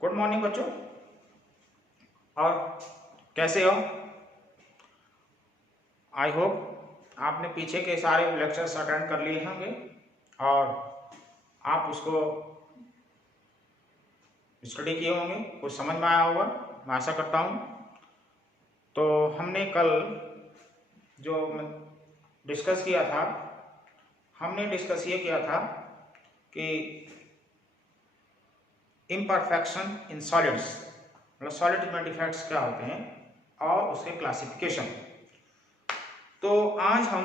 Good morning बच्चों। और कैसे हो? आई होप आपने पीछे के सारे लेक्चर्स अटेंड कर लिए होंगे और आप उसको स्टडी किए होंगे, कुछ समझ में आया होगा, मैं आशा करता हूँ। तो हमने कल जो डिस्कस किया था, हमने डिस्कस ये किया था कि इम्परफेक्शन इन सॉलिड्स, मतलब सॉलिड में डिफेक्ट्स क्या होते हैं और उसके क्लासिफिकेशन। तो आज हम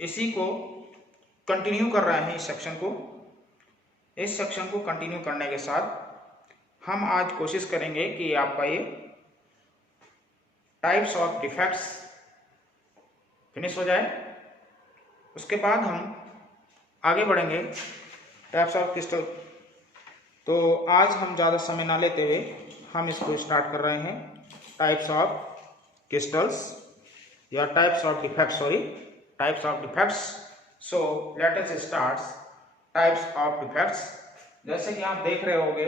इसी को कंटिन्यू कर रहे हैं। इस सेक्शन को कंटिन्यू करने के साथ हम आज कोशिश करेंगे कि आपका ये टाइप्स ऑफ डिफेक्ट्स फिनिश हो जाए। उसके बाद हम आगे बढ़ेंगे टाइप्स ऑफ क्रिस्टल। तो आज हम ज़्यादा समय ना लेते हुए हम इसको स्टार्ट कर रहे हैं। टाइप्स ऑफ क्रिस्टल्स या types of defects, types of defects. So let us start types of defects. जैसे कि आप देख रहे होंगे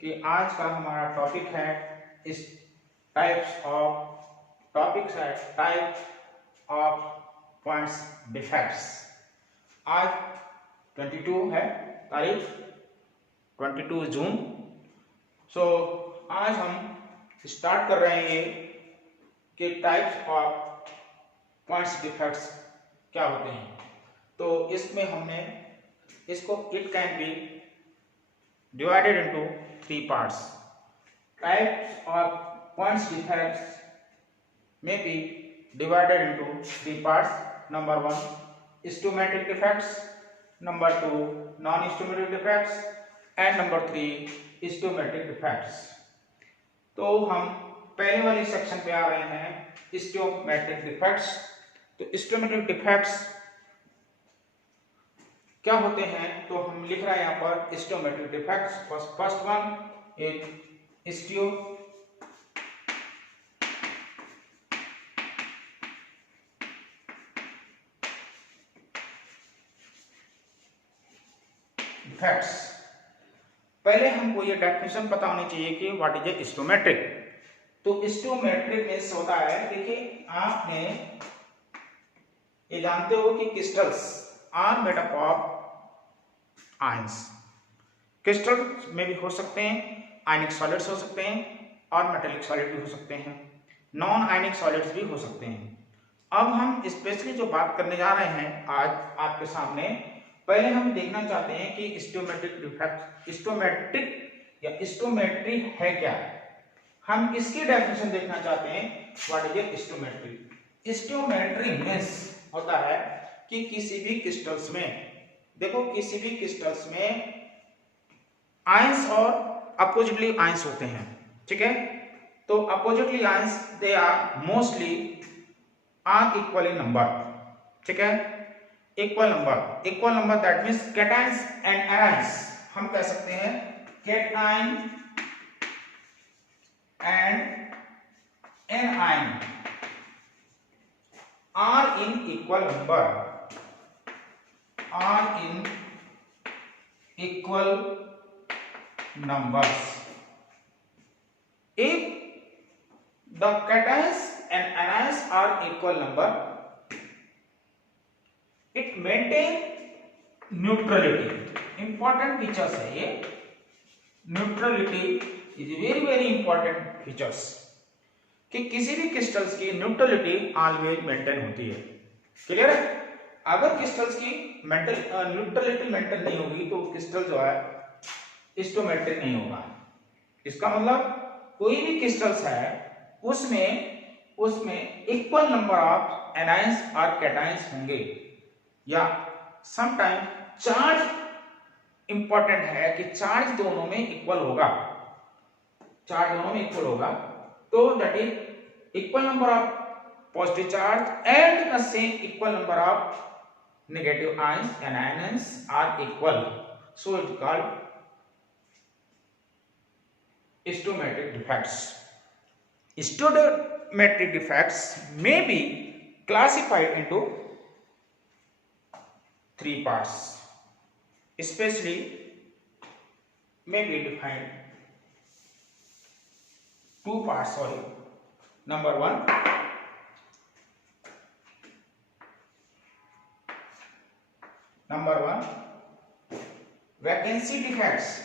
कि आज का हमारा टॉपिक है इस टाइप्स ऑफ पॉइंट्स डिफेक्ट्स। आज 22 है तारीख 22 जून। सो आज हम स्टार्ट कर रहे हैं कि टाइप्स ऑफ पॉइंट्स डिफेक्ट्स क्या होते हैं। तो इसमें हमने इसको it can be divided into 3 parts. Types of points defects may be divided into 3 parts. Number 1, stomatic defects. Number 2, non-stomatic defects. And number 3, stomatic defects. तो हम पहले वाले सेक्शन पे आ रहे हैं, stomatic defects। तो stomatic defects क्या होते हैं? तो हम लिख रहे हैं यहाँ पर stomatic defects। First one is स्टियो डिफेक्ट्स। पहले हमको ये डेफिनेशन पता होनी चाहिए कि व्हाट इज ए स्टोमेट्रिक। तो स्टोमेट्रिक मींस होता है, देखिए आपने ये जानते हो कि crystals are made up of ions. Crystal में भी हो सकते हैं, आयनिक सॉलिड्स हो सकते हैं और मेटेलिक सॉलिड भी हो सकते हैं, नॉन आयनिक सॉलिड्स भी हो सकते हैं। अब हम स्पेशली जो बात करने जा रहे हैं आज आपके सामने, पहले हम देखना चाहते हैं कि स्टोमेट्रिक डिफेक्ट, स्टोमेट्रिक या स्टोमेट्री है क्या। हम इसकी डेफिनेशन देखना चाहते हैं, व्हाट इज ए स्टोमेट्री। स्टोमेट्री मींस होता है कि किसी भी क्रिस्टल्स में, देखो किसी भी क्रिस्टल्स में आयंस और अपोजिटली आयंस होते हैं, ठीक है। तो oppositely ions they are mostly are equal in number, ठीक है। Equal number that means cations and anions. हम कह सकते हैं cation and anion are in equal numbers. If the cations and anions are equal number, it maintain neutrality. Important features है ये, neutrality is very important features कि किसी भी crystals की न्यूट्रलिटी ऑलवेज मेंटेन होती है। क्लियर है? अगर क्रिस्टल्स की न्यूट्रलिटी मेंटेन नहीं होगी तो क्रिस्टल जो है स्टोमेट्रिक नहीं होगा। इसका मतलब कोई भी क्रिस्टल्स है उसमें इक्वल नंबर ऑफ एनायंस और कैटायंस होंगे, या समटाइम चार्ज इंपॉर्टेंट है कि चार्ज दोनों में इक्वल होगा, तो that is equal number of positive charge and the same equal number of negative ions and ions are equal, so it called stomatic defects. Stomatic defects may be classified into 3 parts, especially may be defined two parts, sorry. Number one, vacancy defects.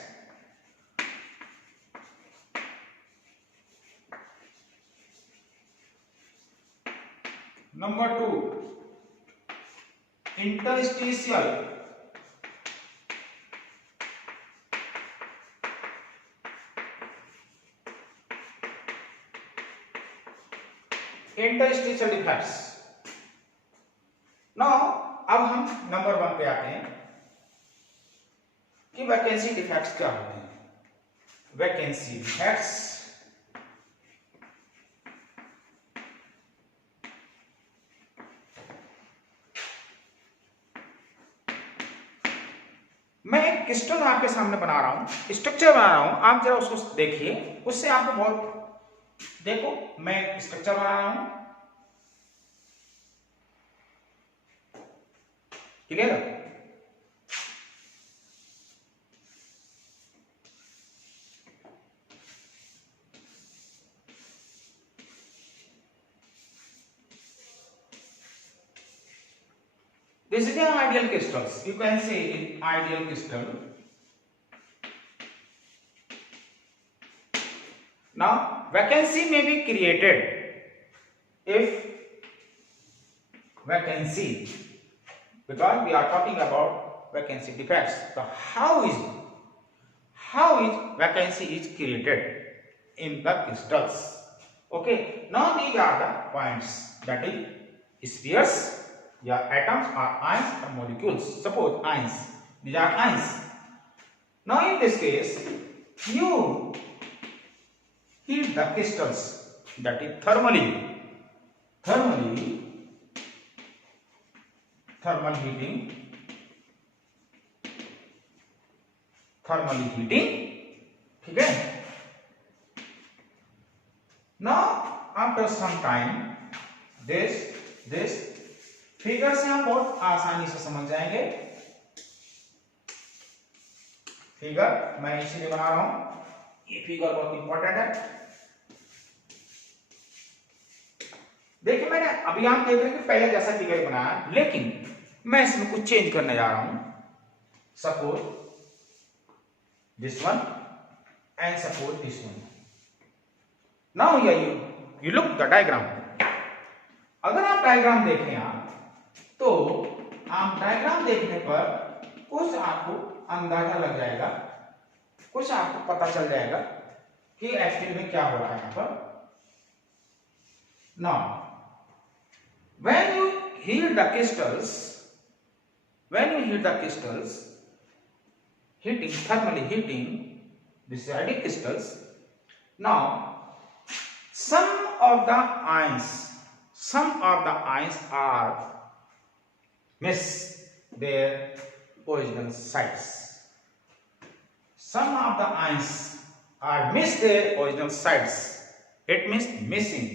Number two, interstitial. Interstitial defects. Now अब हम number one पे आते हैं कि vacancy defects क्या होते हैं। Vacancy defects मैं एक क्रिस्टल आपके सामने बना रहा हूं, स्ट्रक्चर बना रहा हूं, आप जरा उसको देखिए, उससे आपको बहुत, देखो मैं स्ट्रक्चर बना रहा हूं, clear? This is an ideal crystal. You can say it ideal crystal. Now vacancy may be created if vacancy, because we are talking about vacancy defects. So how is vacancy is created in the crystals? Okay, now these are the points, that is spheres, yeah, atoms or ions or molecules. Suppose ions, these are ions. Now in this case, you heat the crystals, that is thermal heating, ठीक है? Now after some time, this figure से हम बहुत आसानी से समझ जाएंगे। Figure मैं इसीलिए बना रहा हूं, ये फिगर बहुत इंपॉर्टेंट है। देखिए मैंने अभी आप देख रहे हैं कि पहले जैसा फिगर बनाया, लेकिन मैं इसमें कुछ चेंज करने जा रहा हूं। Suppose this one and suppose this one. Now you look the diagram. अगर आप डायग्राम देखें आप, तो आप डायग्राम देखने पर कुछ आपको अंदाजा लग जाएगा, कुछ आपको पता चल जाएगा कि एक्चुअली में क्या हो रहा है यहां पर। Now when you heat the crystals, thermally heating this ideal crystals, now some of the ions are miss their original sites. Some of the ions are miss their original sites. It means missing.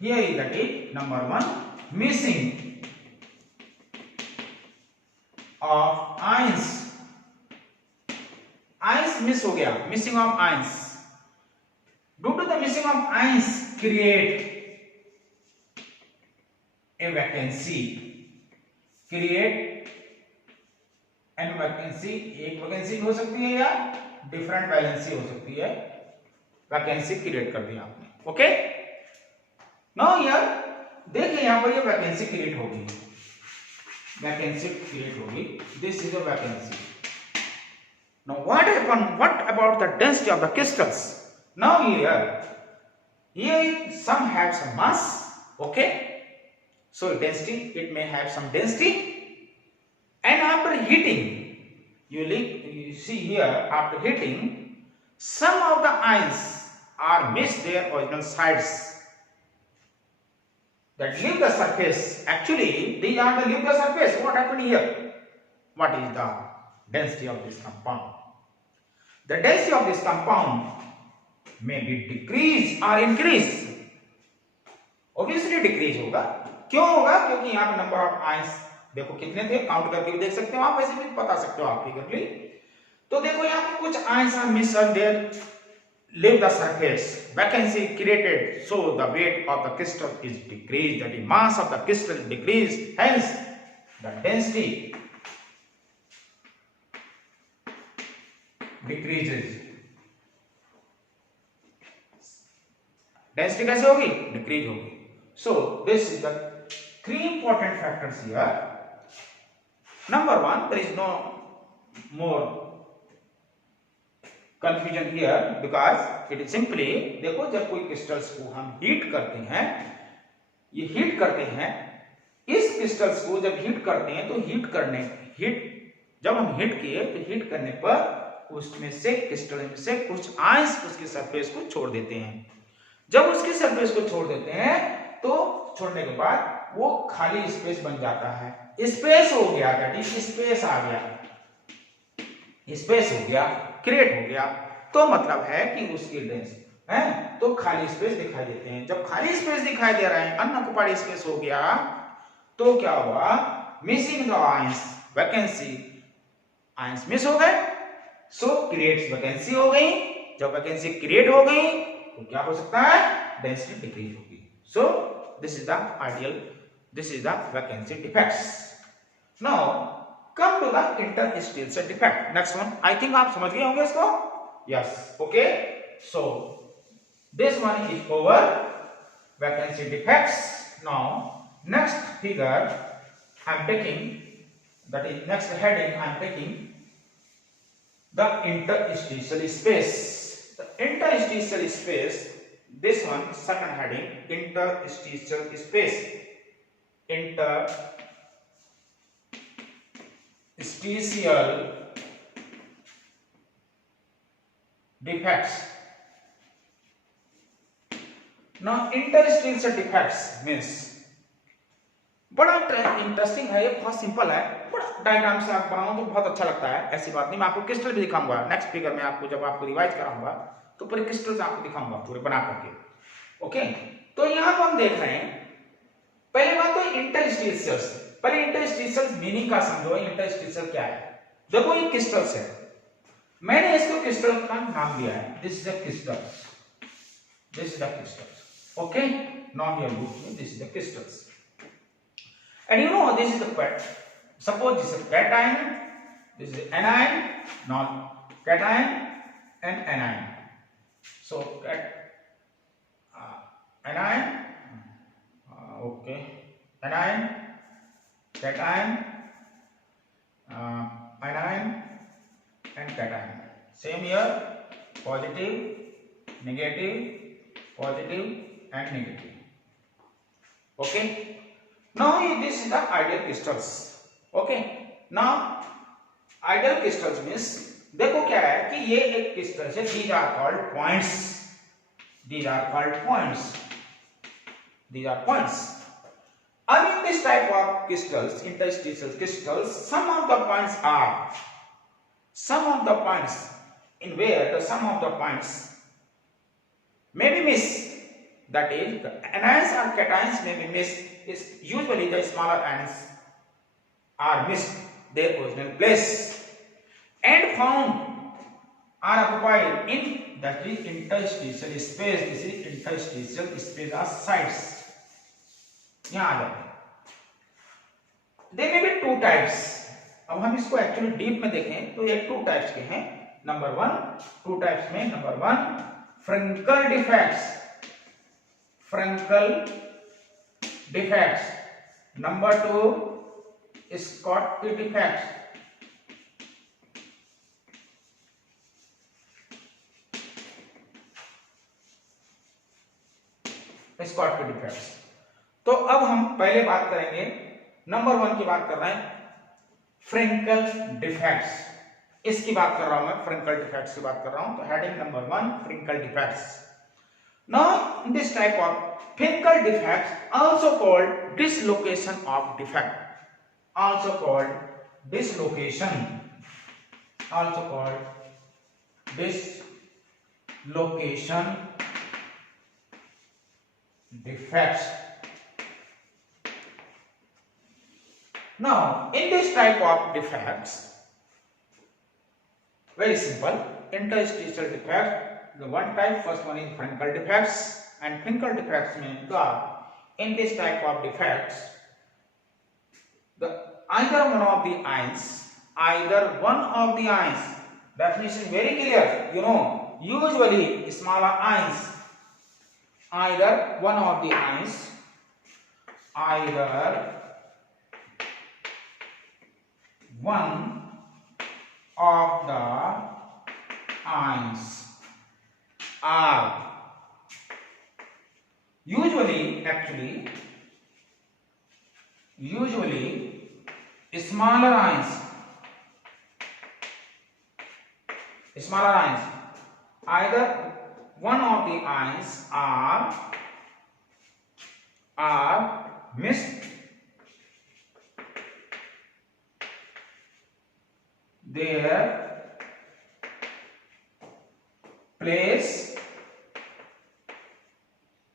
Here is that is number one, missing of ions. Ions miss हो गया, missing of ions. Due to the missing of ions, create a vacancy. Create and vacancy, एक vacancy हो सकती है या different valency हो सकती है, वैकेंसी क्रिएट कर दिया आपने। ओके, नाउ यार देखिए यहां पर ये वैकेंसी क्रिएट होगी, this is a vacancy. Now what about the density of the crystals? Now here some have some mass, okay, so density, it may have some density, and after heating, you see here, after heating, some of the ions are miss their original sites, that leave the surface. Actually these are the leave the surface. What happened here? What is the density of this compound? The density of this compound may be decrease or increase. Obviously decrease होगा। क्यों होगा? क्योंकि यहाँ पे number of ions देखो कितने थे, count करके भी देख सकते हो आप, वैसे भी बता सकते हो आप फिगरली। तो देखो यहाँ पे कुछ ions are miss there leave the surface. Vacancy created, so the weight of the crystal is decreased, the mass of the crystal is decreased, hence the density decreases. Density कैसे होगी? Decrease होगी. So this is the three important factors here. Number one, there is no more confusion here because it is simply, देखो जब कोई crystals को हम heat करते हैं, ये हीट करते हैं, इस क्रिस्टल्स को जब हीट करते हैं तो जब हम हीट किए तो हीट करने पर उसमें से क्रिस्टल में से कुछ आयंस उसकी सरफेस को छोड़ देते हैं. जब उसकी सरफेस को छोड़ देते हैं तो छोड़ने के बाद वो खाली स्पेस बन जाता है. स्पेस हो गया, दैट इज स्पेस आ गया, स्पेस हो गया, क्रिएट हो गया. तो मतलब है कि उसकी डेंस है तो खाली स्पेस दिखाई देते हैं. जब खाली स्पेस दिखाई दे रहे हैं, अनऑक्युपाइड स्पेस हो गया, तो क्या हुआ? Missing the ions, vacancy, ions miss हो गए, सो क्रिएट्स वैकेंसी हो गई. जब वैकेंसी क्रिएट हो गई तो क्या हो सकता है? डेंसिटी डिक्रीज होगी. So this is the ideal, this is the vacancy defects. Now come to the interstitial defect. Next one, I think आप समझ गए होंगे इसको. Yes, okay. So this one is over, vacancy defects. Now next figure I am taking, that is next heading I am taking the interstitial space. The interstitial space, this one second heading, interstitial space. Interstitial defects. Now interstitial defects means, बड़ा interesting है, ये बहुत simple है, बड़ा diagram से आप बनाओ तो बहुत अच्छा लगता है. ऐसी बात नहीं, मैं आपको क्रिस्टल भी दिखाऊंगा नेक्स्ट फिगर में. आपको जब आपको रिवाइज कराऊंगा तो पूरे क्रिस्टल्स आपको दिखाऊंगा पूरे बना करके. ओके, तो यहाँ पर हम देख रहे हैं, पहले बात तो इंटरस्टिशियल्स. पहले इंटरस्टिशियल मीनिंग का समझो. इंटरस्टिशियल क्या है? देखो ये क्रिस्टल्स है, मैंने इसको क्रिस्टल का नाम दिया है. This is the crystals, this is the crystals. Okay, now here look, this is the crystals. And you know this is the cat. Suppose this is cation, this is anion, not cation and anion. So anion, okay, anion, cation, anion and cation. Same here, positive, negative, positive and negative. Okay. Now this is the ideal crystals. Okay. Now ideal crystals means, देखो क्या है कि ये एक crystal है. These are called points. These are called points. These are points. And in this type of crystals, interstitial crystals, some of the points in where the sum of the points may be missed. That is, the anions or cations may be missed. Is usually the smaller ions are missed their original place and found are occupied in the interstitial space. This is interstitial space or sites. यहाँ आ जाते हैं. There may be two types. अब हम इसको actually deep में देखें तो ये टू टाइप्स के हैं. नंबर वन, टू टाइप्स में number one, Frenkel defects. Frenkel defects. Number two, Schottky defects. Schottky defects. तो अब हम पहले बात करेंगे, नंबर वन की बात कर रहे हैं, फ्रंकल डिफेक्ट्स. इसकी बात कर रहा हूं मैं, फ्रंकल डिफेक्ट्स की बात कर रहा हूं. तो heading number one, Frenkel defects. Now this type of Finkel defects, also called dislocation of defect, also called dislocation, also called dislocation defects. Now in this type of defects, very simple, interstitial defect, The one type, first one is Frenkel defects, and Frenkel defects mean that in this type of defects, the either one of the ions, definition very clear, you know, usually smaller ions, either one of the ions, either one of the ions are usually smaller ions, either one of the ions are missed their place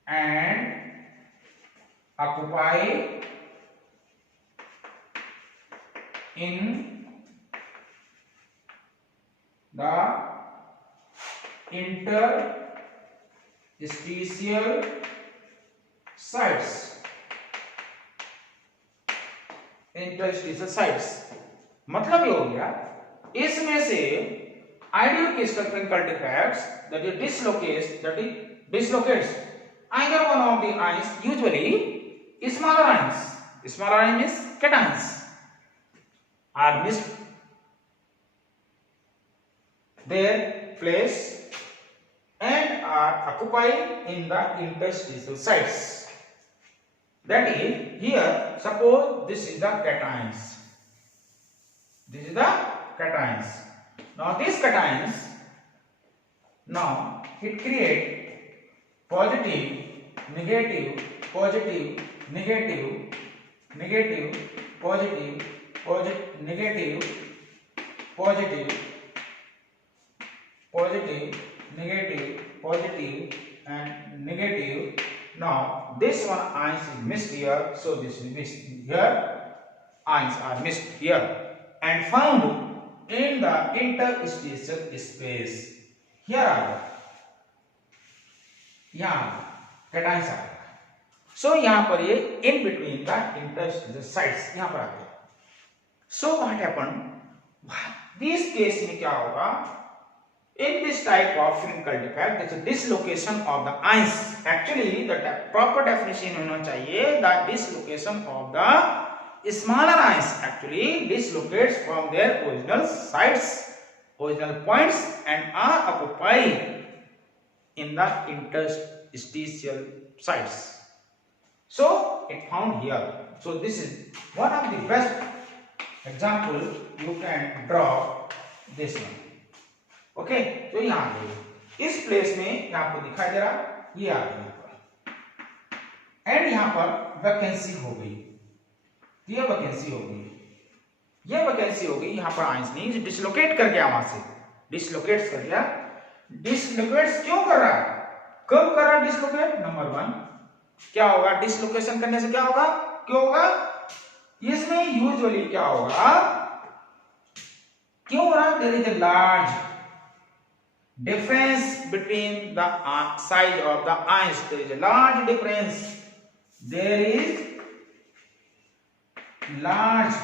and occupy in the interstitial sites. मतलब ये हो गया, इसमें से ideal crystal Frenkel defects that is dislocates either one of the ions, usually smaller ions means cations, are missed their place and are occupied in the interstitial sites. That is, here suppose this is the cations. Now these cations, now it create positive, negative, positive, negative, negative, positive, negative, positive, negative, positive, and negative. Now this one ions is missed here, so this is missed here. Ions are missed here and found in the interstitial space. Here are cations are. So यहाँ पर ये in between the interstitial sites यहाँ पर आते हैं. So what happened? This case में क्या होगा? In this type of Frenkel defect, that's a dislocation of the ions. Actually, the proper definition होना चाहिए that dislocation of the smaller ions actually dislocates from their original sites, original points, and are occupied in the interstitial sites. So it found here. So this is one of the best example you can draw this one. Okay, तो यहाँ पे इस place में आपको दिखाई दे रहा, ये आ गया यहाँ पर, एंड यहाँ पर वैकेंसी हो गई, ये वैकेंसी हो गई, यहाँ पर आइंस नहीं डिसलोकेट कर गया, वहां से डिसलोकेट्स कर गया. डिसलोकेट्स क्यों कर रहा है, कब कर रहा है डिसलोकेट? नंबर 1 क्या होगा, डिसलोकेशन करने से क्या होगा, क्यों होगा, इसमें यूजुअली क्या होगा, क्यों हो रहा, there is a large difference between the size of the ions. There is a large difference. There is large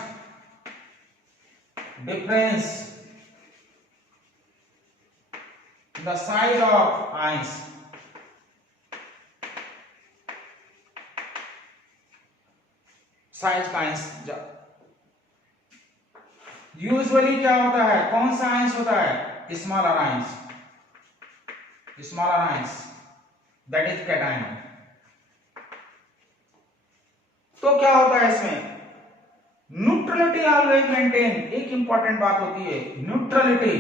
difference in the size of ions. Size का ions यूजुअली क्या होता है, कौन सा आयंस होता है, smaller ions, that is cation. तो क्या होता है इसमें, न्यूट्रलिटी ऑलवेज मेंटेन. एक इंपॉर्टेंट बात होती है, neutrality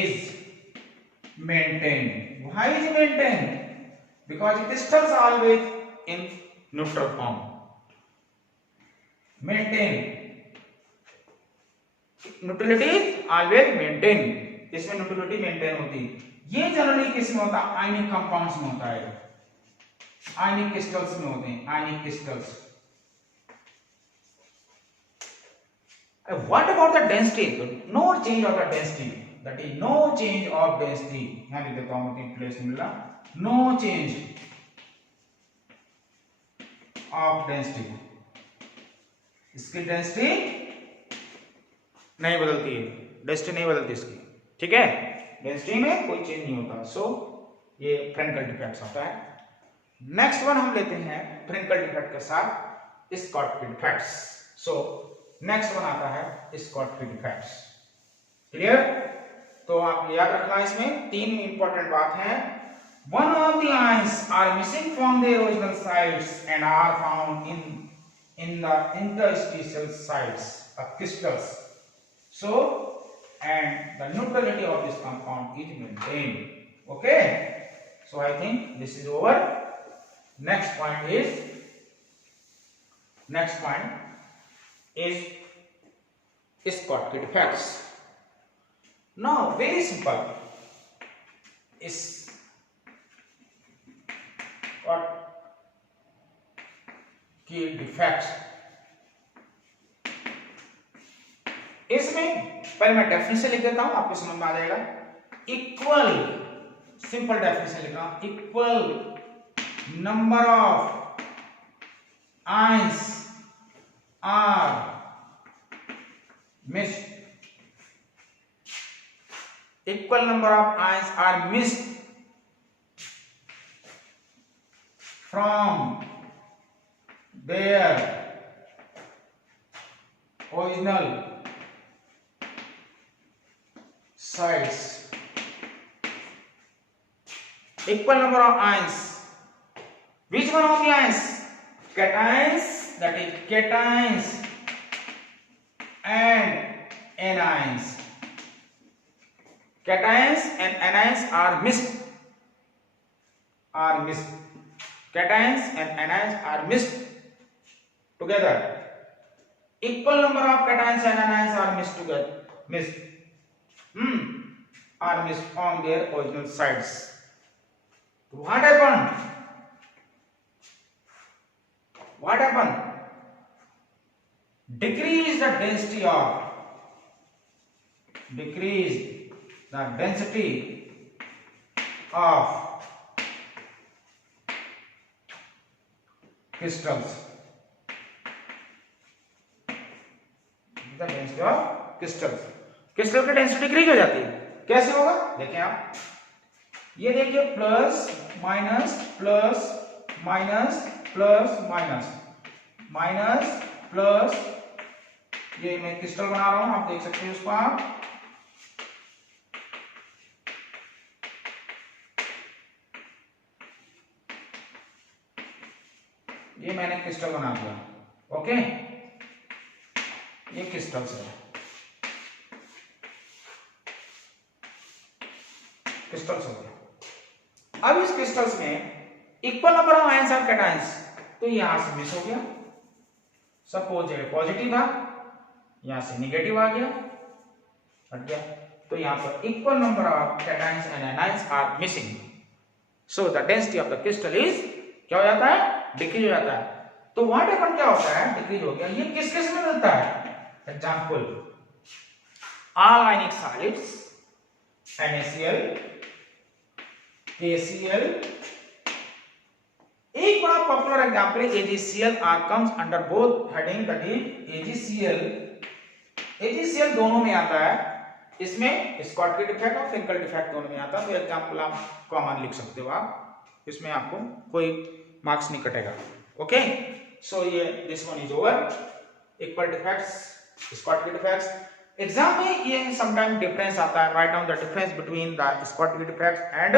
is maintain. Why is maintain? Because it stage always in neutral form. Maintain, neutrality always maintain, इसमें न्यूट्रलिटी मेंटेन होती है. ये जनरली किसमें होता है, आयनिक कंपाउंड्स में होता है, आयनिक क्रिस्टल्स में होते हैं, आयनिक crystals. What about the density? No change of the density. That is no change of density. यहाँ लिख देता हूँ कि प्लेस में मिला. No change of density. इसकी डेंसिटी नहीं बदलती है, डेंसिटी नहीं बदलती इसकी, ठीक है, डेंसिटी में कोई चेंज नहीं होता. सो ये फ्रेंकल डिफेक्ट होता है. नेक्स्ट वन हम लेते हैं फ्रेंकल डिफेक्ट के साथ Schottky defects. So next one आता है स्कॉटकी डिफेक्ट्स. क्लियर? तो आप याद रखना, इसमें तीन इंपॉर्टेंट बात है. One of the lines are missing from their original sites and are found in the interstitial sites of crystals. So, and the neutrality of this compound is maintained. Okay? So I think this is over. Next point is Schottky defects. Now very simple. Is की defects. इसमें पहले मैं definition लिख देता हूं, आपको समझ में आ जाएगा. इक्वल, सिंपल डेफिनेशन लिख रहा हूं. Equal number of ions are missed. Equal number of ions are missed from their original sites. Equal number of ions. Which one of the ions? Cations, that is cations and anions. Cations and anions are mixed. Cations and anions are mixed together. Equal number of cations and anions are mixed from their original sites. What happened? Decrease the density of crystals. The density of crystals. Crystal की density decrease हो जाती है. कैसे होगा? देखें आप, ये देखिए plus minus plus minus plus minus minus plus. ये मैं क्रिस्टल बना रहा हूं, आप देख सकते हैं उसको आप. ये मैंने क्रिस्टल बना दिया. ओके, ये क्रिस्टल्स है. क्रिस्टल्स हो गया. अब इस क्रिस्टल्स में इक्वल नंबर ऑफ आयंस और कैटायंस, तो यहां से मिस हो गया. सपोज ये पॉजिटिव था, यहां से नेगेटिव आ गया, हट गया. तो यहां पर equal number of cations and anions are missing. So the density of the crystal is क्या हो जाता है? डिक्रीज हो जाता है. तो व्हाट हैपन, क्या होता है? डिक्रीज हो गया. ये किस किस में मिलता है? Example, all ionic solids, NaCl, KCl. एक बड़ा पॉपुलर एग्जांपल है AgCl. Are comes under both heading, that is AgCl. AgCl दोनों में आता है. इसमें स्कॉटकी डिफेक्ट और फ्रेंकल डिफेक्ट दोनों में आता है. तो एग्जांपल आप कॉमन लिख सकते हो आप, इसमें आपको कोई मार्क्स नहीं कटेगा. ओके, सो ये this one is over. Equal defects, Schottky defects. Exam में ये समटाइम डिफरेंस आता है. Write down the difference between the Schottky defects and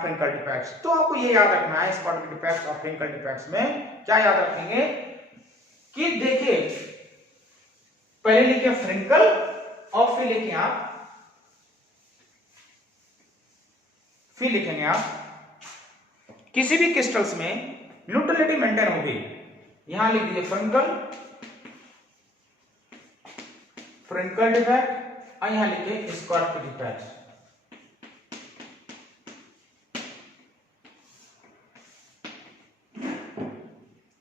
Frenkel defects. तो आपको ये याद रखना है, स्कॉटकी डिफेक्ट्स और फ्रेंकल डिफेक्ट्स में क्या याद रखेंगे कि देखिए, पहले लिखिए फ्रेंकल और फिर लिखिए आप, फिर लिखेंगे आप किसी भी क्रिस्टल्स में न्यूट्रलिटी मेंटेन होगी. यहां लिख दीजिए फ्रेंकल डिफेक्ट और यहां लिखिए स्कॉटकी डिफेक्ट.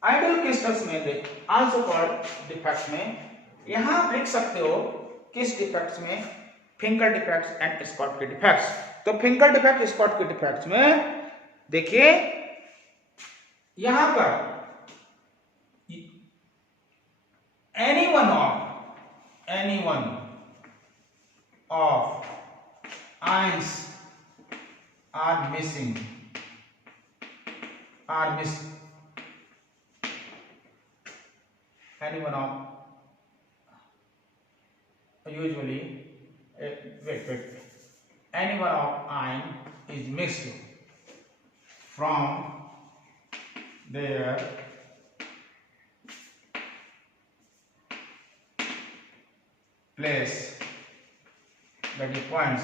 आइडियल क्रिस्टल्स में आल्सो कॉल्ड डिफेक्ट्स में यहां आप लिख सकते हो किस डिफेक्ट्स में, finger defects and Schottky defects. तो फिंगर डिफेक्ट, स्कॉटकी डिफेक्ट्स में देखिए यहां पर any one of ions are missing, any one of usually wait any one of ion is missed from their place, that is points.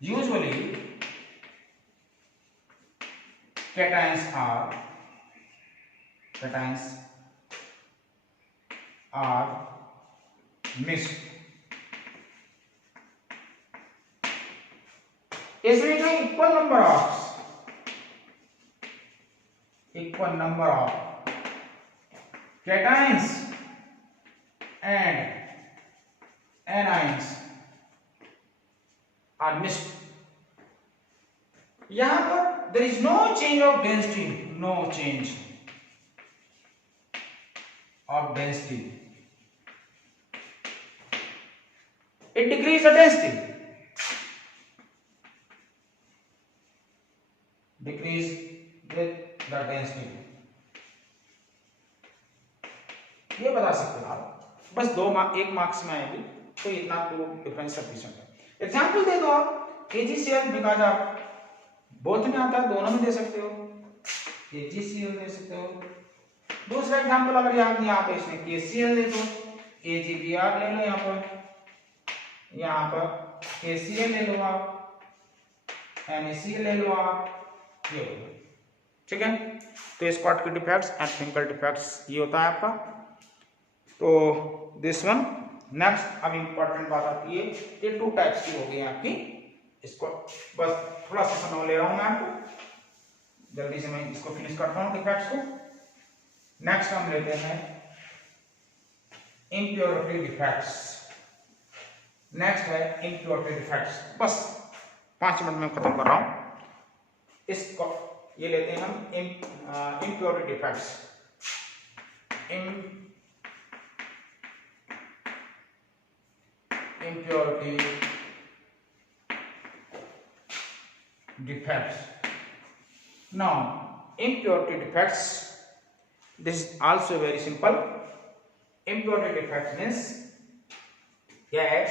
Usually cations are mixed. इसमें क्या equal number of cations and anions are mixed. यहां पर there is no change of density, it decreases the density, ये बता सकते हो आप। बस एक मार्क्स में आएगी तो इतना आपको डिफरेंस सफिशिएंट है। एग्जांपल दे दो आप, KgCl बिकॉज आप बोथ में आता है, दोनों में दे सकते हो, KgCl दे सकते हो। दूसरा एग्जांपल अगर याद नहीं आप इसमें KCl ले दो, KgBr ले लो, यहाँ पर KCl ले लो आप, NaCl ले लो आप, ये हो गया। ठीक है, तो Schottky defects and finger defects ये होता है आपका। तो दिस वन नेक्स्ट, अब इंपॉर्टेंट बात आती है, ये 2 टाइप्स की हो गई आपकी। इसको बस थोड़ा सा समझ ले रहा हूं मैं आपको, जल्दी से मैं इसको फिनिश करता हूं डिफेक्ट्स को। नेक्स्ट हम लेते हैं इम्प्योरिटी डिफेक्ट्स। नेक्स्ट है इम्प्योरिटी डिफेक्ट्स, बस 5 मिनट में खत्म कर रहा हूं इसको। ये लेते हैं हम impurity defects. impurity defects. Now impurity defects, this is also very simple. Impurity defects means that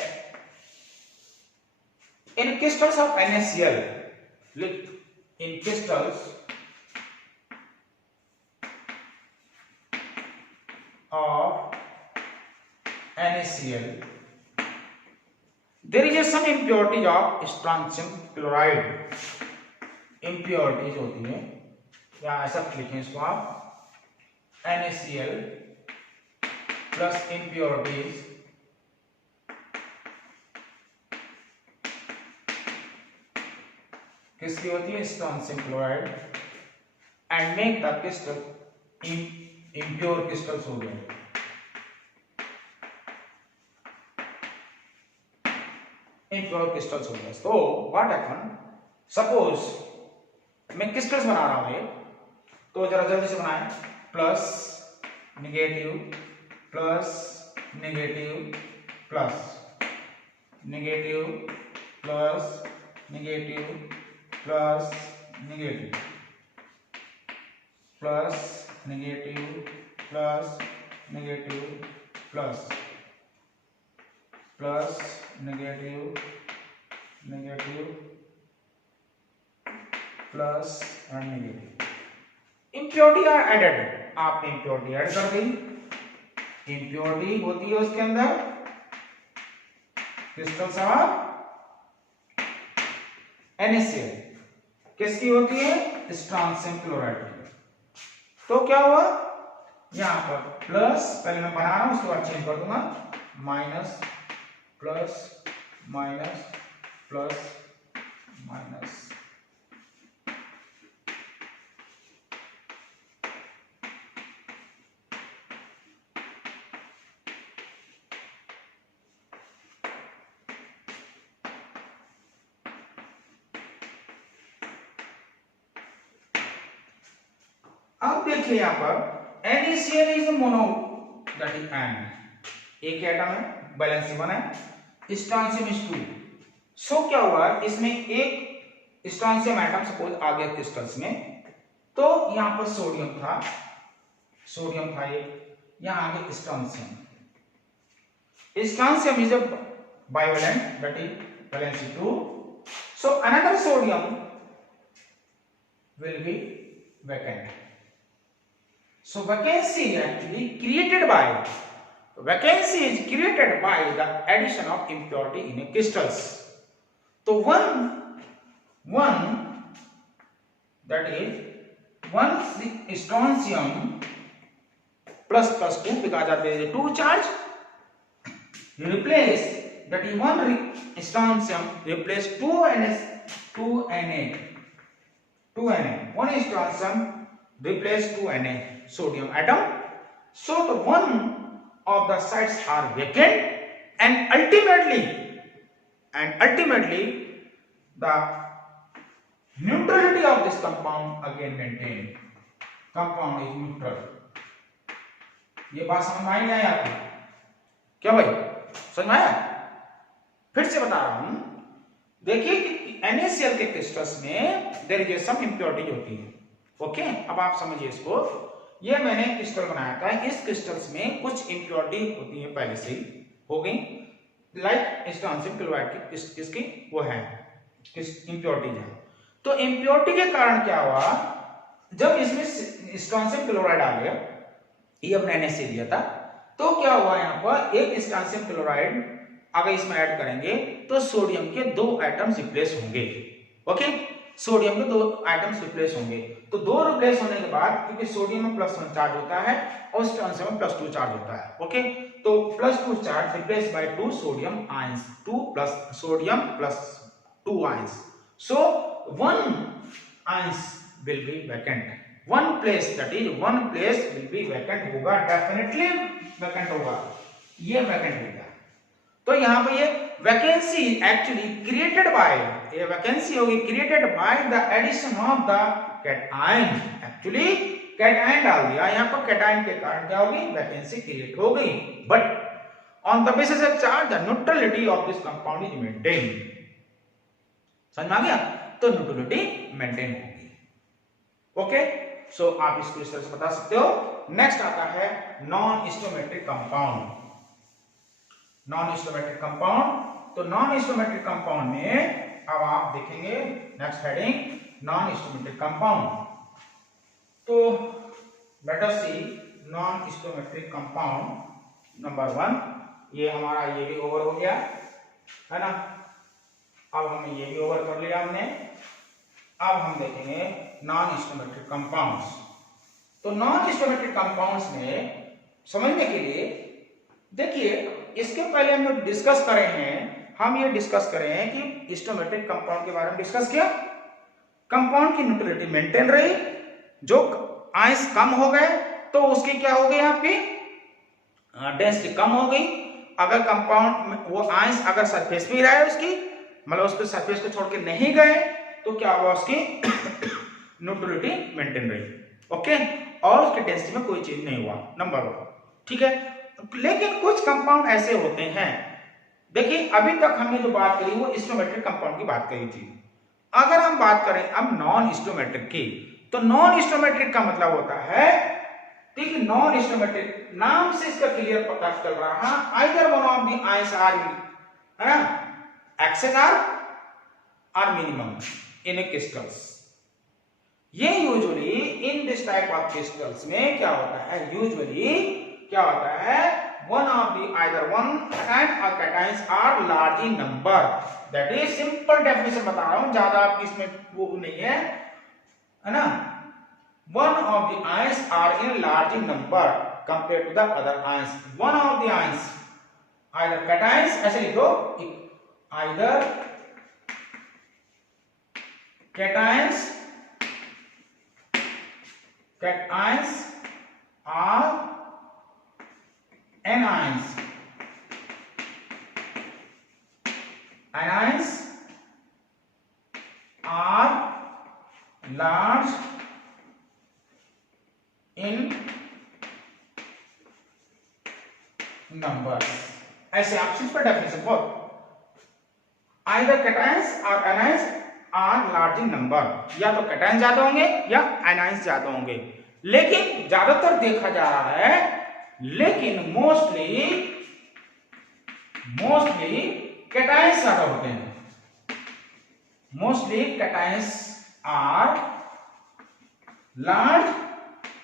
in crystals of NaCl, look, in crystals of NaCl there is some impurities of strontium chloride. impurities होती है, या ऐसा लिखें इसको आप, NaCl plus impurities किसकी होती है, strontium chloride, and make the crystal impure crystals हो गए। impure crystals हो गए। तो व्हाट हैपन, सपोज मैं क्रिस्टल्स बना रहा हूं ये, तो जरा जल्दी से बनाएं, plus negative plus negative plus negative plus negative plus negative plus negative plus negative plus plus negative negative plus and negative. Impurity are added, आपने इम्प्योरिटी ऐड कर दी। इम्प्योरिटी होती है उसके अंदर क्रिस्टल्स ऑफ NaCl, किसकी होती है, स्ट्रॉन्सियम क्लोराइड। तो क्या हुआ यहां पर प्लस, पहले मैं बना रहा हूं उसके बाद चेंज कर दूंगा, minus plus minus plus minus, देखिए यहां पर NaCl is mono that is N, एक एटम है, बैलेंस 1 है, स्ट्रांसियम इज 2। सो क्या हुआ, इसमें एक स्ट्रांसियम एटम सपोज आ गया क्रिस्टल्स में, तो यहां पर सोडियम था ये, यहां आ गया strontium. Strontium is a bivalent, that is valency 2. So another sodium will be vacant. So vacancy actually created by, vacancy is created by the addition of impurity in a crystals. So one that is one strontium plus 2 because there is a 2 charge. You replace that is one strontium replace 2 Na. One strontium replace 2 Na sodium atom. So the one of the sites are vacant, and ultimately the neutrality of this compound again maintained. Compound is neutral. ये बात समझ में आई नहीं आपको? क्या भाई समझ में आया? फिर से बता रहा हूं, देखिए कि NaCl के क्रिस्टल्स में देयर इज सम इंप्योरिटीज होती है। ओके, अब आप समझिए इसको। ये मैंने क्रिस्टल बनाया था, इस क्रिस्टल्स में कुछ इंप्योरिटी होती है पहले से ही हो गई, लाइक स्ट्रांसियम क्लोराइड की इसकी वो है इंप्योरिटीज है। तो इंप्योरिटी के कारण क्या हुआ, जब इसमें स्ट्रांसियम क्लोराइड आ गया, ये अपने NaCl लिया था, तो क्या हुआ, यहां पर एक स्ट्रांसियम क्लोराइड अगर इसमें ऐड करेंगे तो सोडियम के 2 एटम्स रिप्लेस होंगे। ओके, सोडियम के 2 एटम्स रिप्लेस होंगे। तो 2 रिप्लेस होने के बाद, क्योंकि सोडियम में +1 चार्ज होता है और स्ट्रांसियम में +2 चार्ज होता है। ओके, तो +2 charge replace by 2 sodium ions, 2 plus sodium plus 2 ions. So 1 ions will be vacant, one place that is one place will be vacant होगा, definitely vacant होगा, ये vacant होगा। तो यहाँ पे ये vacancy actually created by, ये vacancy होगी created by the addition of the cation, actually cation डाल दिया यहाँ पर, cation के कारण क्या होगी, vacancy create हो गई, but on the basis of charge the neutrality of this compound is maintained। समझ में आ गया? तो neutrality maintain होगी। ओके, सो आप इसको इस तरह से बता सकते हो। नेक्स्ट आता है नॉन स्टोमेट्रिक कंपाउंड। नॉन स्टोमेट्रिक कंपाउंड, तो नॉन स्टोमेट्रिक कंपाउंड में अब आप देखेंगे नेक्स्ट हेडिंग नॉन स्टोमेट्रिक कंपाउंड। तो लेट अस सी नॉन स्टोमेट्रिक कंपाउंड नंबर 1, ये हमारा ये भी ओवर हो गया है ना, अब हमने ये भी ओवर कर लिया हमने। अब हम देखेंगे नॉन स्टोमेट्रिक कंपाउंड्स। तो नॉन स्टोमेट्रिक कंपाउंड्स में समझने के लिए देखिए, इसके पहले हम डिस्कस कर रहे हैं, हम ये डिस्कस कर रहे हैं कि स्टोमेट्रिक कंपाउंड के बारे में डिस्कस किया। कंपाउंड की न्यूट्रलिटी मेंटेन रही, जो आयंस कम हो गए तो उसकी क्या हो गई, आपकी डेंसिटी कम हो गई। अगर कंपाउंड वो आयंस अगर सरफेस पे रहा है उसकी, मतलब उसके सरफेस को छोड़ के नहीं गए, तो क्या हुआ, उसकी न्यूट्रलिटी मेंटेन रही। ओके, और उसके डेंसिटी में कोई चेंज नहीं हुआ, नंबर 1। ठीक है, लेकिन कुछ कंपाउंड ऐसे होते हैं, देखिए अभी तक हमने जो बात करी वो स्टोमेट्रिक कंपाउंड की बात करी थी। अगर हम बात करें अब नॉन स्टोमेट्रिक की, तो नॉन स्टोमेट्रिक का मतलब होता है, ठीक है, नॉन स्टोमेट्रिक नाम से इसका क्लियर पता चल रहा है, either one of the ions are, है ना, excess are minimum in crystals. ये usually in this type of crystals में क्या होता है, यूजुअली क्या होता है, one of the either one and और cations are large in number. That is simple definition बता रहा हूं, ज्यादा आपकी इसमें वो नहीं है ना। One of the ions are in large in number compare to the other ions. One of the ions either cations, ऐसे लिख दो, either cations are anions are large number. ऐसे आप सिंपल डेफिनेशन बहुत आइदर कैटायंस और anions are large in number, या तो cations ज्यादा होंगे या एनायंस ज्यादा होंगे, लेकिन ज्यादातर देखा जा रहा है, लेकिन मोस्टली कैटायंस ज्यादा होते हैं। Mostly cations are large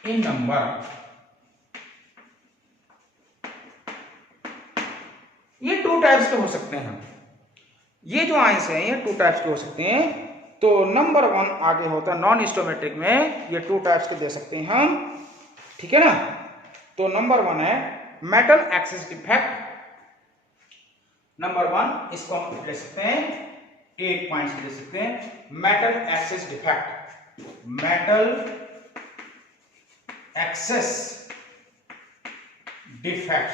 in number. ये टू टाइप्स के हो सकते हैं, ये जो आयंस हैं ये टू टाइप्स के हो सकते हैं। तो नंबर 1 आगे होता है नॉन स्टोमेट्रिक में, ये टू टाइप्स के दे सकते हैं हम, ठीक है ना। तो नंबर 1 है मेटल एक्सिस डिफेक्ट। नंबर 1 इसको हम ले सकते हैं 8 पॉइंट्स ले सकते हैं। Metal axis defect, metal axis defect.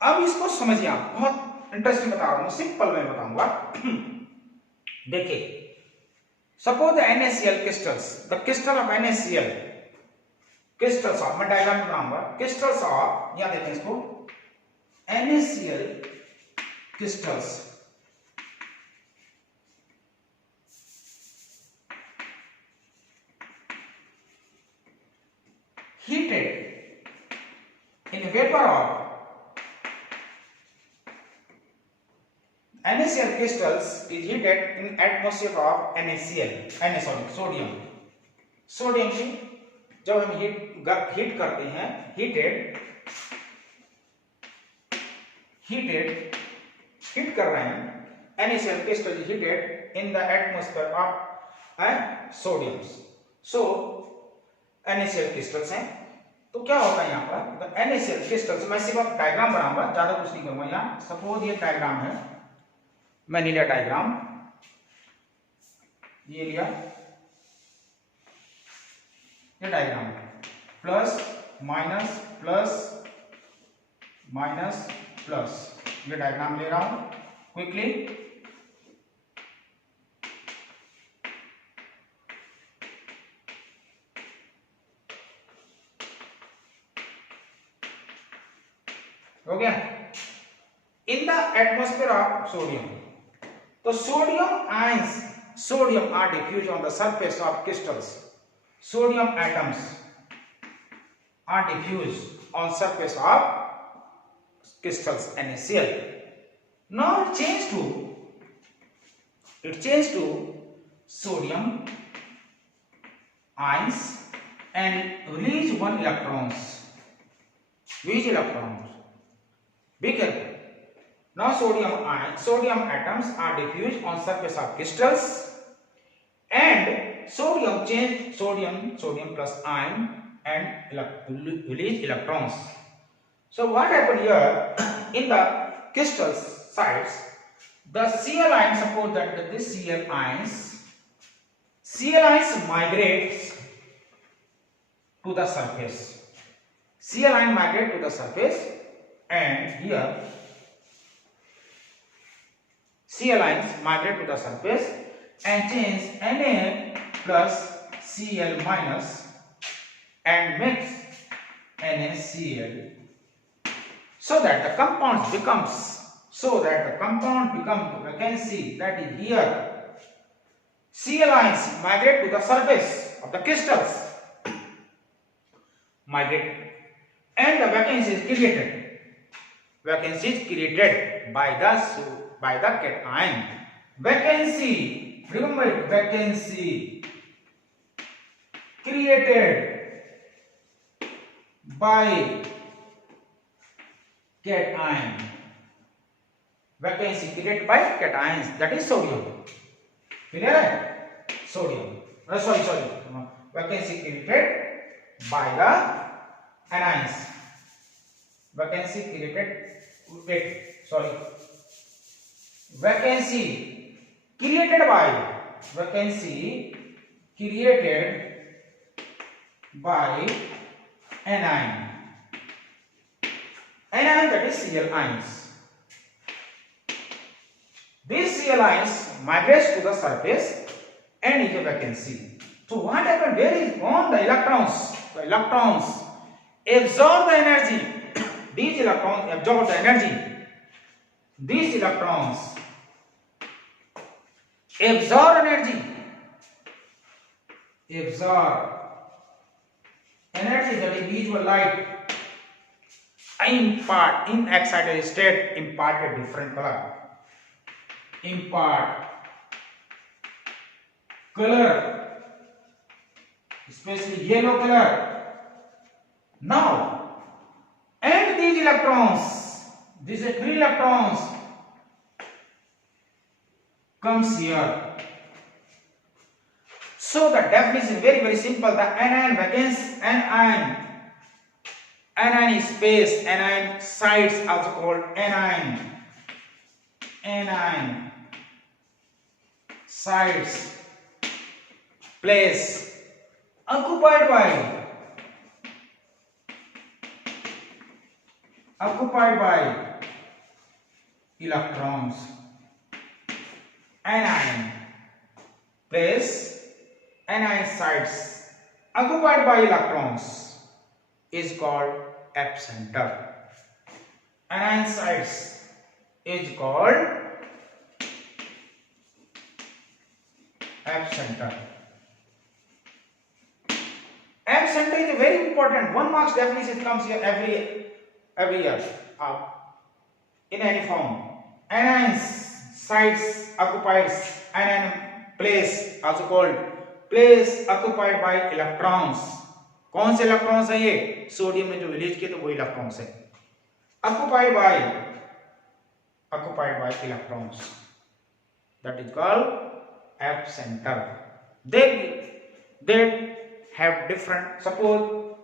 अब इसको समझिए, आप बहुत इंटरेस्टिंग बता रहा हूं, सिंपल में बताऊंगा। देखिए, suppose the NaCl crystals, the crystal of NaCl, crystals of, मैं डायग्राम में बनाऊंगा, क्रिस्टल्स ऑफ, यहां देखें इसको, NaCl crystals heated in vapor of NaCl crystals is heated in atmosphere of sodium। Sodium की जब हम हीट करते हैं, हीट कर रहे हैं, NaCl crystal is heated in the atmosphere of sodium। So NaCl crystals हैं, तो क्या होता है यहाँ पर NaCl crystals, मैं सिर्फ डायग्राम बनाऊंगा, ज्यादा कुछ नहीं करूंगा। यहाँ सपोज ये डायग्राम है, मैंने लिया डायग्राम, ये लिया, ये diagram plus minus plus minus plus, ये डायग्राम ले रहा हूं क्विकली। हो गया। In the atmosphere of sodium, तो sodium ions, sodium are diffused on the surface of crystals, sodium atoms are diffused on surface of crystals NaCl। now it changed to sodium ions and release one electrons, be careful। now sodium atoms are diffused on surface of crystals and sodium change sodium plus ion and release electrons। so what happened here in the crystal sites, the Cl ions, suppose that this Cl ions migrates to the surface, Cl ion migrate to the surface, and here Cl ions migrate to the surface and change Na plus Cl minus and mix NaCl, so that the compound becomes, we can see that is here Cl ions migrate to the surface of the crystals, and the vacancy is created by the cation। vacancy, remember it, vacancy created by cation, vacancy created by cations, that is sodium। clear है? sodium, sorry, vacancy created by the anions, vacancy created by anion, that is Cl ions। these Cl ions migrates to the surface and is a vacancy। so what happened, where is gone the electrons? The electrons absorb the energy. These electrons absorb the energy. These electrons absorb energy. Absorb energy, that is visual light. Impart in excited state, impart a different color. Impart color, especially yellow color. Now, and these electrons, these three electrons comes here. So the definition is very, very simple. The anion vacancy, anion space, anion sites also called anion sites, place occupied by electrons. Anion place, anion sites occupied by electrons is called epicenter. Anion sites is called epicenter. Epicenter is very important. 1 marks definition comes here every year in any form. Anion sites occupies, anion place also called place occupied by electrons. कौन से electrons है ये? Sodium में जो release किए तो वो electrons है. occupied by electrons, that is called epicenter. They have different, suppose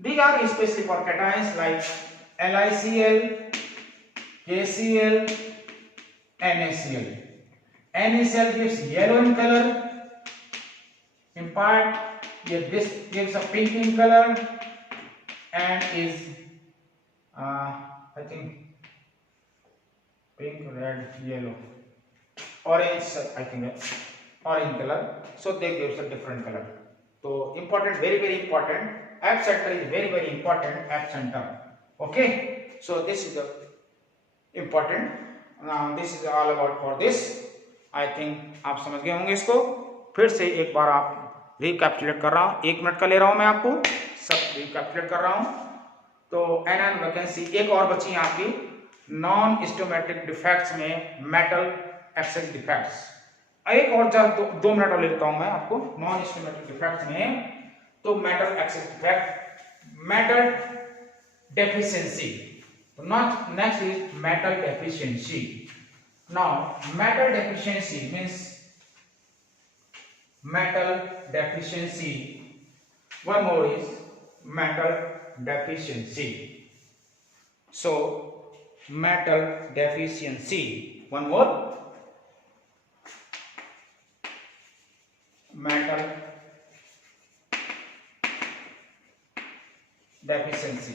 these are especially for cations like LiCl, KCl, NaCl. NaCl gives yellow in color, impart this gives a pink in color, and is I think pink, red, yellow, orange, I think orange color. So they gives a different color. So important, very, very important. Epicenter is very, very important. Epicenter. Okay. So this is the important. Now this is all about for this. I think आप समझ गए होंगे इसको. फिर से एक बार आप recapitulate कर रहा हूँ. 1 मिनट का ले रहा हूँ मैं आपको. सब रिकैप्चुलेट कर रहा हूँ. तो anion वैकेंसी एक और बची है आपकी. नॉन स्टोमेट्रिक डिफेक्ट्स में मेटल एक्सेस डिफेक्ट्स. एक और 2 मिनट और लेता हूं मैं आपको. नॉन स्टोमेट्रिक डिफेक्ट्स में तो metal excess defect, metal deficiency. तो next is metal deficiency. Now metal deficiency means metal deficiency. One more is metal deficiency. So metal deficiency. One more, metal deficiency.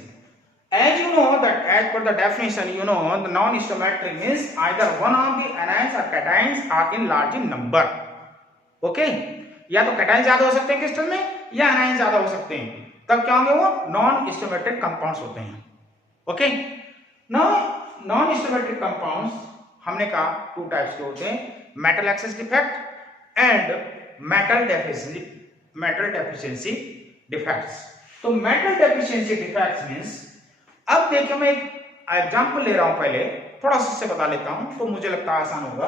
As you know that as per the definition, you know the non-stoichiometric means either one of the anions or cations are in large number. Okay, या तो cation ज्यादा हो सकते हैं crystal में या anion ज्यादा हो सकते हैं. तब क्या होंगे? वो नॉन स्टोमेट्रिक कंपाउंड्स होते हैं. ओके. नॉन स्टोमेट्रिक कंपाउंड्स हमने कहा 2 टाइप्स के होते हैं, metal excess defect and metal deficiency defects. तो मेटल डेफिशिएंसी डिफेक्ट्स मींस, अब देखिए मैं एक एग्जांपल ले रहा हूं, पहले थोड़ा सा इससे बता लेता हूं तो मुझे लगता है आसान होगा.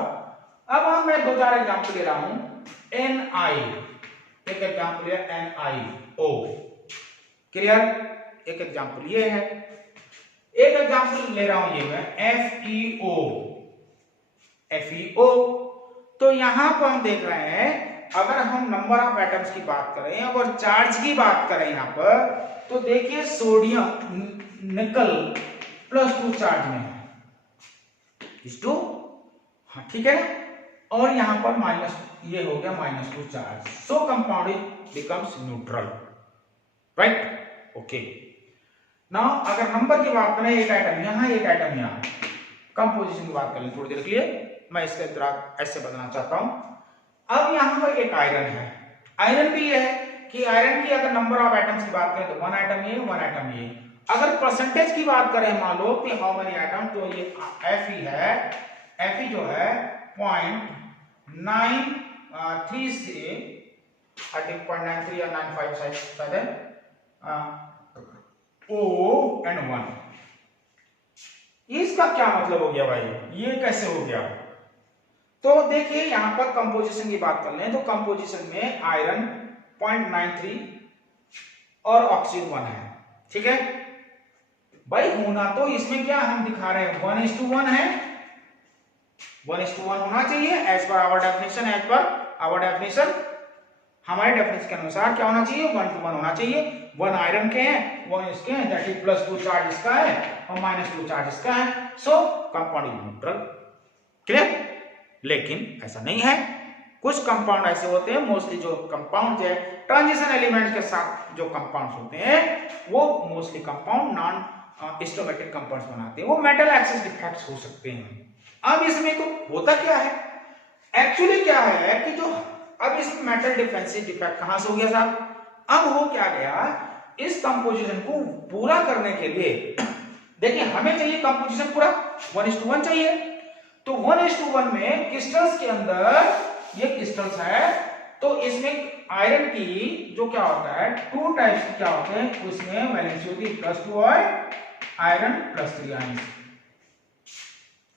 अब मैं 2-4 एग्जांपल ले रहा हूं. Ni, एक एग्जांपल है NiO. क्लियर? एक एग्जांपल ये है. एक एग्जांपल ले रहा हूं ये मैं FeO. तो यहां पर हम देख रहे हैं, अगर हम नंबर ऑफ एटम्स की बात करें और चार्ज की बात करें यहां पर, तो देखिए सोडियम निकल +2 चार्ज में है. +2, हाँ ठीक है. और यहां पर माइनस, ये हो गया -2 चार्ज. सो compound becomes neutral. Right? Okay. Now अगर नंबर की बात करें, एक एटम यहां, एक एटम यहां, कंपोजिशन की बात करें थोड़ी देर के लिए, मैं इसका इतरा ऐसे बताना चाहता हूं. अब यहां पर एक आयरन है, आयरन भी है, कि आयरन की अगर नंबर ऑफ एटम्स की बात करें तो 1 एटम ये 1 एटम ये। अगर परसेंटेज की बात करें मान लो कि हाउ मेनी एटम, तो ये Fe है, Fe जो है 0.933 से आई थिंक 0.93 या 95 शायद है, O and 1। इसका क्या मतलब हो गया भाई, ये कैसे हो गया? तो देखिए यहां पर कंपोजिशन की बात कर लें तो कंपोजिशन में आयरन 0.93 और ऑक्सीजन 1 है, ठीक है भाई। होना तो इसमें क्या हम दिखा रहे हैं 1:1 है, 1:1 होना चाहिए एज पर आवर डेफिनेशन, हमारे डेफिनेशन के अनुसार क्या होना चाहिए 1:1 होना चाहिए। 1 आयरन के हैं 1 इसके हैं, दैट इज +2 चार्ज इसका है और -2 चार्ज इसका है, सो कंपाउंड इज न्यूट्रल, क्लियर। लेकिन ऐसा नहीं है, कुछ कंपाउंड ऐसे होते हैं, मोस्टली जो कंपाउंड है ट्रांजिशन एलिमेंट के साथ जो कंपाउंड्स होते हैं वो mostly compound non stomatic compounds बनाते हैं, वो मेटल एक्सेस डिफेक्ट्स हो सकते हैं। अब इसमें तो होता क्या है एक्चुअली, क्या है कि जो अब इसमें मेटल डिफेंसिव डिफेक्ट कहां से हो गया साहब, अब हो क्या गया, इस कंपोजिशन को पूरा करने के लिए देखिए हमें चाहिए कंपोजिशन पूरा 1:1 चाहिए, तो 1:1 में क्रिस्टल्स के अंदर ये क्रिस्टल्स है, तो इसमें आयरन की जो क्या होता है 2 टाइप्स की क्या होते हैं, उसमें वैलेंसी होती है +2 और आयरन +3 आयन,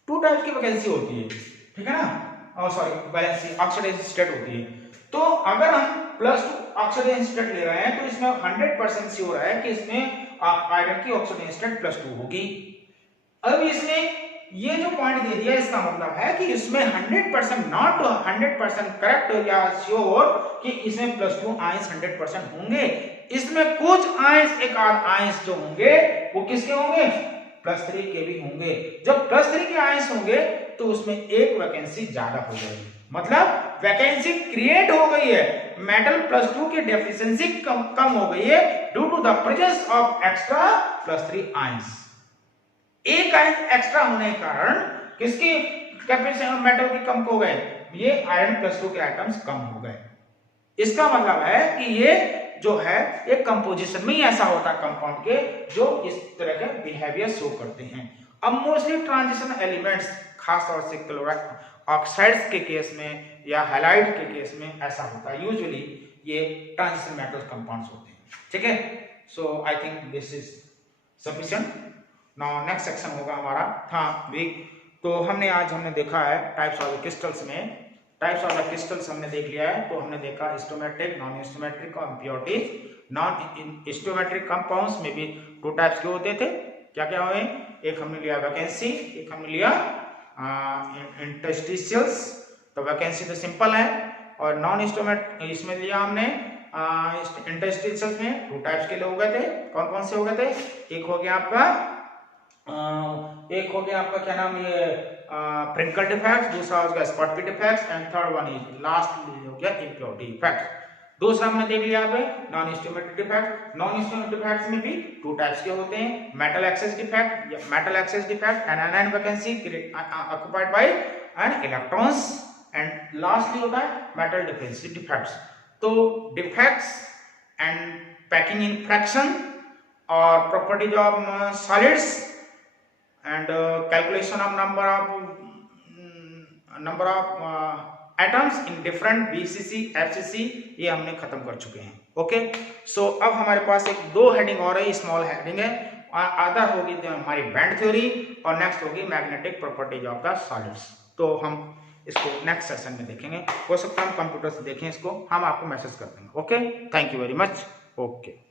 2 टाइप्स की वैकेंसी होती है, ठीक है ना, और सॉरी वैलेंसी ऑक्सीडेशन स्टेट होती है। तो अगर हम +2 ऑक्सीडेशन स्टेट ले रहे हैं तो इसमें 100% श्योर है कि इसमें आयरन की ऑक्सीडेशन स्टेट +2 होगी। अब इसमें ये जो पॉइंट दे दिया इसका मतलब है कि इसमें 100% नॉट 100% करेक्ट या श्योर कि इसमें +2 आयंस 100% होंगे, इसमें कुछ आयंस एक आध आयंस जो होंगे वो किसके होंगे +3 के भी होंगे। जब +3 के आयंस होंगे तो उसमें एक वैकेंसी ज्यादा हो जाएगी, मतलब वैकेंसी क्रिएट हो गई है, मेटल +2 की डेफिशिएंसी कम हो गई है due to the presence of extra +3 ions. एक आयन एक्स्ट्रा होने के कारण किसकी कैपेसिटी मेटल की कम हो गए, ये आयरन +2 के एटम्स कम हो गए। इसका मतलब है कि ये जो है एक कंपोजिशन में ही ऐसा होता है कंपाउंड के जो इस तरह के बिहेवियर शो करते हैं। अब मोस्टली ट्रांजिशन एलिमेंट्स खास तौर से क्लोराइड ऑक्साइड्स के केस में या हैलाइड के केस में ऐसा होता है, यूजुअली ये ट्रांजिशन मेटल कंपाउंड्स होते हैं, ठीक है। So I think this is sufficient. Now next section होगा हमारा वीक। तो हमने देखा है टाइप्स ऑफ क्रिस्टल्स में, टाइप्स ऑफ द क्रिस्टल्स हमने देख लिया है। तो हमने देखा स्टोमेट्रिक, नॉन स्टोमेट्रिक और इम्प्योरिटीज। नॉन स्टोमेट्रिक कंपाउंड्स में भी 2 टाइप्स के होते थे, क्या क्या हुए, एक हमने लिया वैकेंसी, एक हमने लिया इंटरस्टिशियल्स। तो वैकेंसी तो सिंपल है, और नॉन स्टोमेट्रिक इसमें लिया हमने इंटरस्टिशियल्स में 2 टाइप्स के हो गए थे। कौन कौन से हो गए थे, एक हो गया आपका क्या नाम, ये प्रिंकल डिफेक्ट, दूसरा हो गया स्पॉट पी defect, and third one is last हो गया इम्प्योरिटी इफेक्ट। दूसरा हमने देख लिया पे non stoichiometric defect. Non stoichiometric defects में भी 2 टाइप्स के होते हैं, metal excess defect and anion vacancy occupied by an electrons, and lastly होता है मेटल डिफेंसिव डिफेक्ट्स। तो defects and packing in fraction और properties of solids and calculation of number of atoms in different BCC FCC ये हमने खत्म कर चुके हैं। ओके, सो अब हमारे पास 2 हेडिंग और है, स्मॉल हेडिंग है, अदर होगी हमारी बैंड थ्योरी और नेक्स्ट होगी magnetic properties of the solids. तो हम इसको नेक्स्ट सेशन में देखेंगे, हो सकता है हम कंप्यूटर से देखें इसको, हम आपको मैसेज कर देंगे। Okay, thank you very much. Okay.